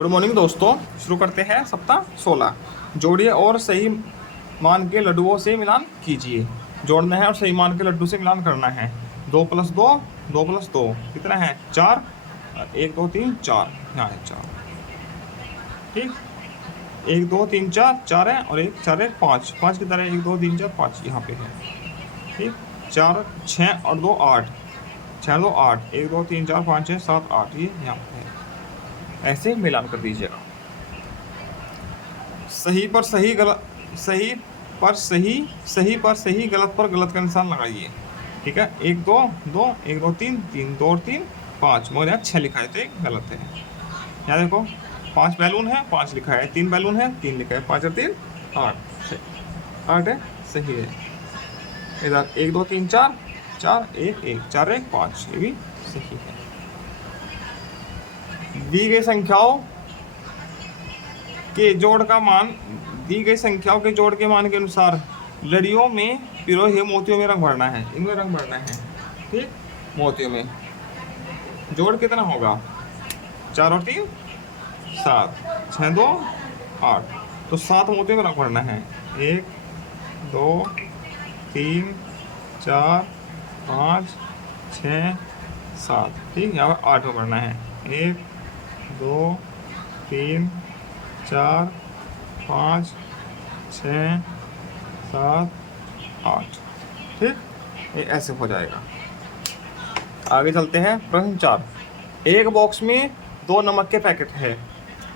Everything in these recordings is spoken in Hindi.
गुड मॉर्निंग दोस्तों। शुरू करते हैं सप्ताह 16। जोड़िए और सही मान के लड्डुओं से मिलान कीजिए। जोड़ना है और सही मान के लड्डू से मिलान करना है। 2 + 2, 2 + 2 कितना है? 4। 1 2 3 4, यहाँ है 4। ठीक, 1 2 3 4, 4 है और 1 4 1 5, 5 की तरह 1 2 3 4 5 यहाँ पे है। ठीक, 4 6 और 2 8, 6 2 8, 1 2 3 4 5 6 7 8, ये यहाँ पे है। ऐसे मिलान कर दीजिएगा। सही पर सही, गलत सही पर सही, सही पर सही, गलत पर गलत का निशान लगाइए। ठीक है, 1 2 2, 1 2 3, 3 2 और 3 5, मगर यहाँ 6 लिखा है तो एक गलत है। यहाँ देखो 5 बैलून है, 5 लिखा है, 3 बैलून है, 3 लिखा है, 5 और 3 8, 8 है, सही है। इधर 1 2 3 4, 4 1 1, 4 1 5, ये भी सही है। दी गई संख्याओं के जोड़ का मान, दी गई संख्याओं के जोड़ के मान के अनुसार लड़ियों में पिरोए मोतियों में रंग भरना है। इनमें रंग भरना है। ठीक, मोतियों में जोड़ कितना होगा? 4 और 3 7, 6 2 8, तो 7 मोतियों में रंग भरना है। 1 2 3 4 5 6 7। ठीक, यहाँ पर 8 में भरना है। 1 2 3 4 5 6 7 8। ठीक, ये ऐसे हो जाएगा। आगे चलते हैं। प्रश्न 4। एक बॉक्स में 2 नमक के पैकेट है,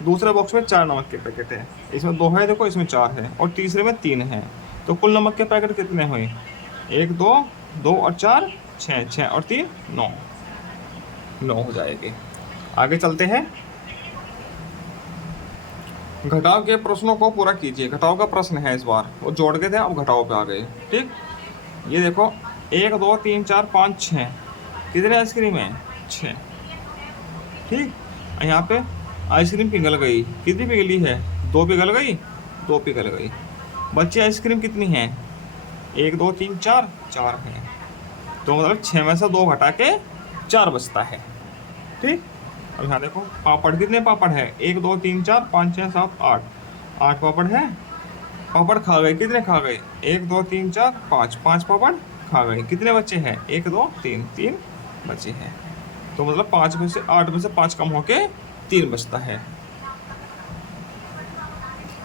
दूसरे बॉक्स में 4 नमक के पैकेट है। इसमें 2 है, देखो इसमें 4 है और तीसरे में 3 है। तो कुल नमक के पैकेट कितने हुए? 1 2, 2 और 4 6, 6 और 3 9, 9 हो जाएगी। आगे चलते हैं। घटाव के प्रश्नों को पूरा कीजिए। घटाव का प्रश्न है इस बार, वो जोड़ के थे, अब घटाव पे आ गए। ठीक, ये देखो 1 2 3 4 5 6, कितने आइसक्रीम है? 6। ठीक, यहाँ पे आइसक्रीम पिघल गई, कितनी पिघली है? 2 पिघल गई, 2 पिघल गई। बच्चे आइसक्रीम कितनी है? 1 2 3 4, 4 है। तो मतलब 6 में से 2 घटा के 4 बचता है। ठीक, अब यहाँ देखो पापड़, कितने पापड़ है? 1 2 3 4 5 6 7 8, 8 पापड़ है। पापड़ खा गए, कितने खा गए? 1 2 3 4 5, 5 पापड़ खा गए। कितने बच्चे हैं? 1 2 3, 3 बचे हैं। तो मतलब 5 में से 8 में से 5 कम होके 3 बचता है।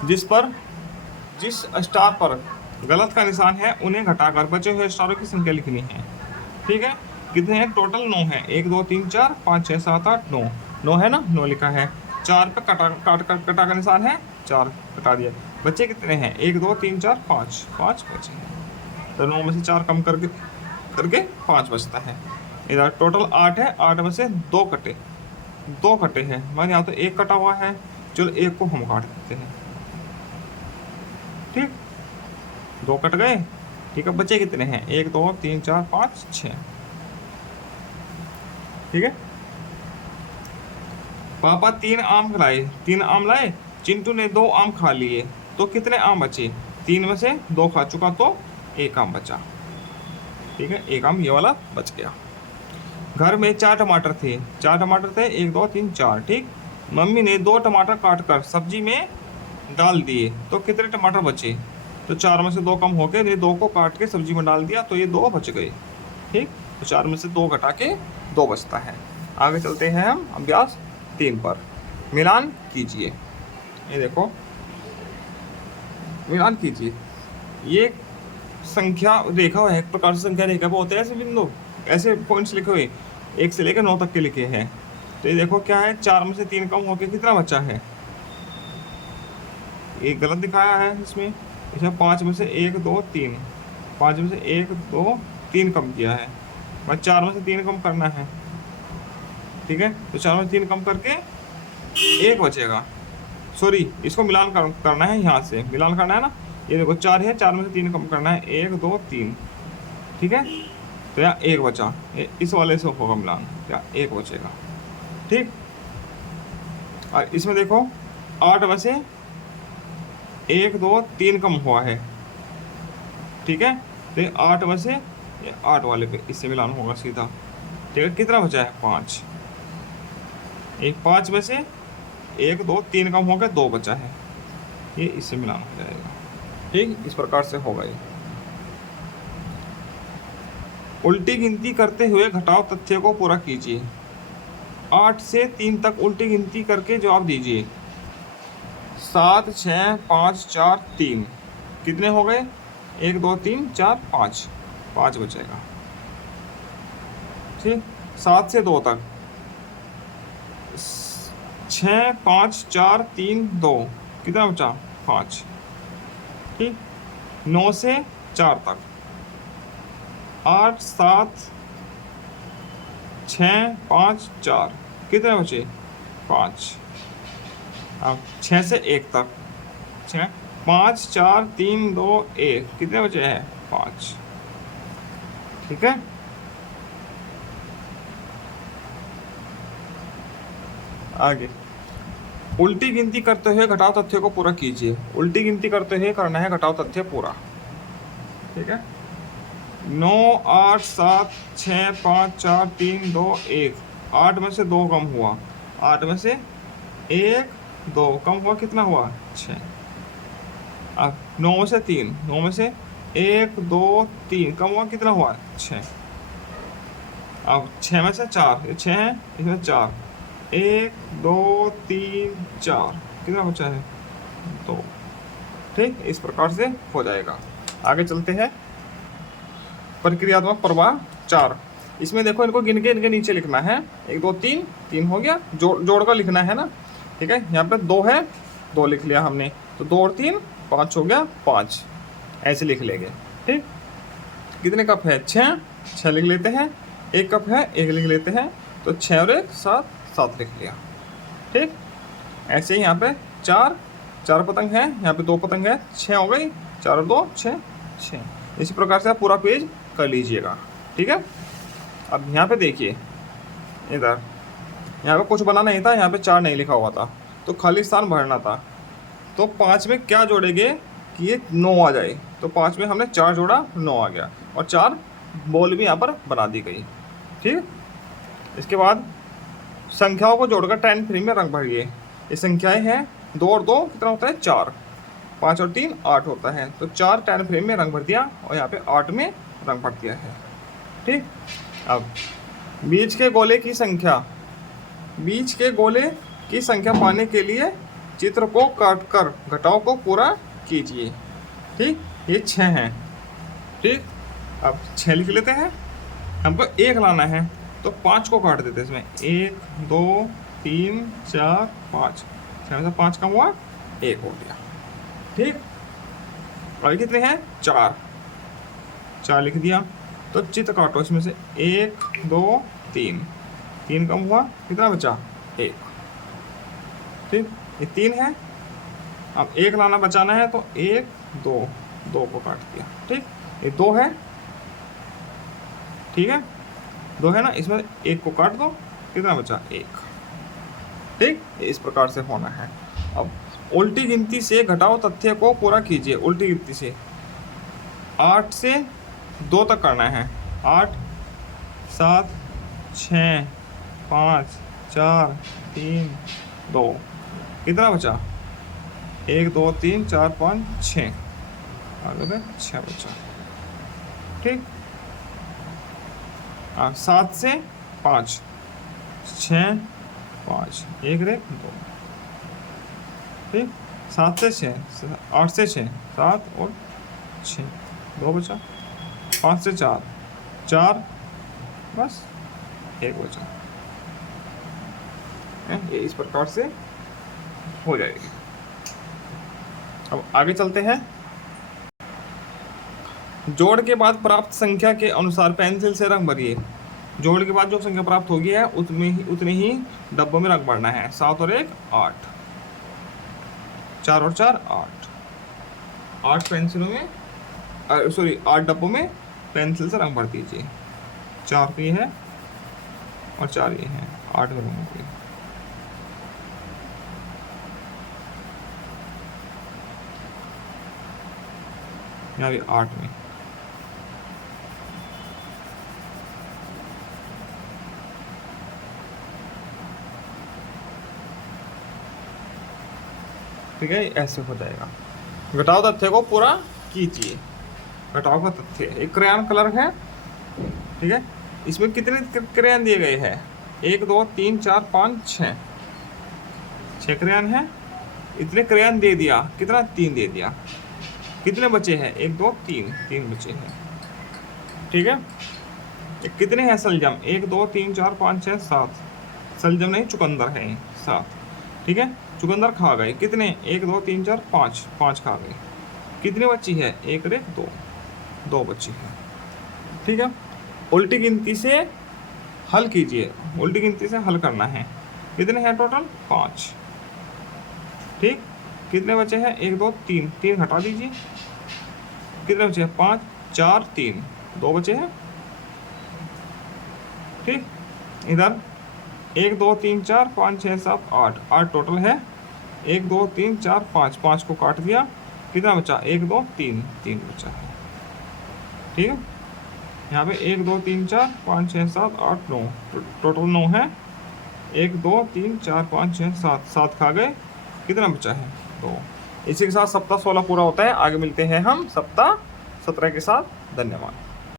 जिस स्टार पर गलत का निशान है उन्हें घटाकर बचे हुए स्टारों की संख्या लिखनी है। ठीक है, कितने हैं? टोटल 9 है। 1 2 3 4 5 6 7 8 9, 9 है ना, 9 लिखा है। 4 पे कटा का निशान है, 4 कटा दिया। बच्चे कितने हैं? 1 2 3 4 5, 5 बचे हैं। तो 9 में से 4 कम करके 5 बचता है। इधर टोटल 8 है, 8 में से 2 कटे, 2 कटे हैं, मान यहाँ तो 1 कटा हुआ है। चलो 1 को हम काट देते हैं। ठीक, 2 कट गए। ठीक है, बचे कितने हैं? 1 2 3 4 5 6। ठीक है, पापा 3 आम लाए, 3 आम लाए। चिंटू ने 2 आम खा लिए, तो कितने आम बचे? 3 में से 2 खा चुका तो 1 आम बचा। ठीक है, 1 आम ये वाला बच गया। घर में 4 टमाटर थे, 4 टमाटर थे, 1 2 3 4। ठीक, मम्मी ने 2 टमाटर काटकर सब्जी में डाल दिए, तो कितने टमाटर बचे? तो 4 में से 2 कम हो गए, ये 2 को काट के सब्जी में डाल दिया तो ये 2 बच गए। ठीक, तो 4 में से 2 घटा के 2 बचता है। आगे चलते हैं हम अभ्यास 3 पर। मिलान कीजिए। ये देखो, मिलान कीजिए। ये संख्या रेखा है, एक प्रकार से संख्या रेखा पे होते हैं ऐसे बिंदु, ऐसे पॉइंट्स लिखे हुए, 1 से लेकर 9 तक के लिखे हैं। तो ये देखो क्या है, 4 में से 3 कम होके कितना बचा है? एक गलत दिखाया है इसमें। इसमें 5 में से 1 2 3, 5 में से 1 2 3 कम किया है, बस 4 में से 3 कम करना है। ठीक है, तो 4 में से 3 कम करके 1 बचेगा। सॉरी, इसको मिलान करना है, यहाँ से मिलान करना है ना। ये देखो 4 है, 4 में से 3 कम करना है, 1 2 3। ठीक है, तो यहाँ 1 बचा, इस वाले से होगा मिलान, यहाँ 1 बचेगा। ठीक, और इसमें देखो 8 में से 1 2 3 कम हुआ है। ठीक है, तो ये 8 में से 8 वाले पे इससे मिलान होगा सीधा। ठीक है, कितना बचा है? 5। एक 5 में से 1 2 3 कम हो गए, 2 बचा है, ये इससे मिलान हो जाएगा। ठीक, इस प्रकार से होगा ये। उल्टी गिनती करते हुए घटाव तथ्य को पूरा कीजिए। 8 से 3 तक उल्टी गिनती करके जवाब दीजिए। 7 6 5 4 3 कितने हो गए? 1 2 3 4 5, 5 बचेगा। ठीक, 7 से 2 तक 6 5 4 3 2 कितना बचा? 5। ठीक, 9 से 4 तक 8 7 6 5 4 कितने बचे? 5। अब 6 से 1 तक 6 5 4 3 2 1 कितने बचे हैं? 5। ठीक है, आगे उल्टी गिनती करते हुए घटाव तथ्य को पूरा कीजिए। उल्टी गिनती करते हुए करना है घटाव तथ्य पूरा। ठीक है, 9 8 7 6 5 4 3 2 1, 8 में से 2 कम हुआ, 8 में से 1 2 कम हुआ, कितना हुआ? 6। अब 9 में से 3, 9 में से 1 2 3 कम हुआ, कितना हुआ? 6। अब 6 में से 4, ये 6 है, इसमें 4, 1 2 3 4 कितना बचा है? 2। ठीक, इस प्रकार से हो जाएगा। आगे चलते हैं। प्रक्रियात्मक प्रवाह 4, इसमें देखो इनको गिन के इनके नीचे लिखना है। 1 2 3, 3 हो गया, जोड़ कर लिखना है ना। ठीक है, यहाँ पे 2 है, 2 लिख लिया हमने, तो 2 और 3 5 हो गया, 5 ऐसे लिख लेंगे। ठीक, कितने कप है? 6, 6 लिख लेते हैं। 1 कप है, 1 लिख लेते हैं, तो 6 और 1 7, 7 लिख लिया। ठीक, ऐसे ही यहाँ पे 4 पतंग है, यहाँ पे 2 पतंग है, 6 हो गई, 4 और 2 6 6। इसी प्रकार से आप पूरा पेज कर लीजिएगा। ठीक है, अब यहाँ पे देखिए, इधर यहाँ पे कुछ बना नहीं था, यहाँ पे 4 नहीं लिखा हुआ था, तो खाली स्थान भरना था। तो 5 में क्या जोड़ेंगे कि ये 9 आ जाए, तो 5 में हमने 4 जोड़ा, 9 आ गया, और 4 बॉल भी यहाँ पर बना दी गई। ठीक, इसके बाद संख्याओं को जोड़कर 10 फ्रेम में रंग भरिए। ये संख्याएं हैं, 2 और 2 कितना होता है? 4, 5 और 3 8 होता है, तो 4 10 फ्रेम में रंग भर दिया, और यहाँ पे 8 में रंग भर दिया है। ठीक, अब बीच के गोले की संख्या, बीच के गोले की संख्या पाने के लिए चित्र को काटकर घटाव को पूरा कीजिए। ठीक, ये 6 हैं। ठीक, अब 6 लिख लेते हैं, हमको 1 लाना है, तो 5 को काट देते हैं इसमें, 1 2 3 4 5, 6 में से 5 कम हुआ, 1 हो गया। ठीक, और कितने हैं? 4 लिख दिया, तो चित्र काटो, इसमें से 1 2 3 कम हुआ, कितना बचा? 1। ठीक, ये 3 है, अब 1 लाना बचाना है, तो 1 2 को काट दिया। ठीक, ये 2 है, ठीक है, 2 है ना, इसमें 1 को काट दो, कितना बचा? 1। ठीक, इस प्रकार से होना है। अब उल्टी गिनती से घटाओ तथ्य को पूरा कीजिए। उल्टी गिनती से 8 से 2 तक करना है। 8 7 6 5 4 3 2 कितना बचा? 1 2 3 4 5 6, आगे में 6 बचा। ठीक, 7 से 5 6 5 1 2। ठीक, 7 से 6 8 से 6 7 और 6 2 बचा, 5 से 4 4 बस 1 बचा। ये इस प्रकार से हो जाएगी। अब आगे चलते हैं। जोड़ के बाद प्राप्त संख्या के अनुसार पेंसिल से रंग भरिए। जोड़ के बाद जो संख्या प्राप्त होगी है उतने ही डब्बों में रंग भरना है। 7 और 1 8, 4 और 4 8, 8 पेंसिलों में 8 डब्बों में पेंसिल से रंग भर दीजिए। 4 ये है और 4 ये है, 8 में रंग भरिए। यहाँ भी 8 में। ठीक है, ऐसे हो जाएगा। घटाओ तथ्य को पूरा कीजिए। घटाओ का तथ्य एक क्रेयॉन कलर है, ठीक है, इसमें कितने क्रेयॉन दिए गए हैं? 1 2 3 4 5 6 क्रेयॉन है। इतने क्रेयॉन दे दिया, कितना? 3 दे दिया। कितने बचे हैं? 1 2 3 बचे हैं, ठीक है। कितने हैं सलजम? 1 2 3 4 5 6 7। सलजम नहीं, चुकंदर है 7, ठीक है। चुकंदर खा गए कितने? 1 2 3 4 5 खा गए। कितनी बची है? 1 और 1 2 बची है, ठीक है। उल्टी गिनती से हल कीजिए। उल्टी गिनती से हल करना है। कितने हैं टोटल? 5, ठीक। कितने बचे हैं? 1 2 3 हटा दीजिए। कितने बचे हैं? 5 4 3 2 बचे हैं, ठीक। इधर 1 2 3 4 5 6 7 8 टोटल है। 1 2 3 4 5 को काट दिया। कितना बचा? 1 2 3 बचा है, ठीक है। यहाँ पे 1 2 3 4 5 6 7 8 9 टोटल 9 है। 1 2 3 4 5 6 7 खा गए। कितना बचा है? 2। इसी के साथ सप्ताह 16 पूरा होता है। आगे मिलते हैं हम सप्ताह 17 के साथ। धन्यवाद।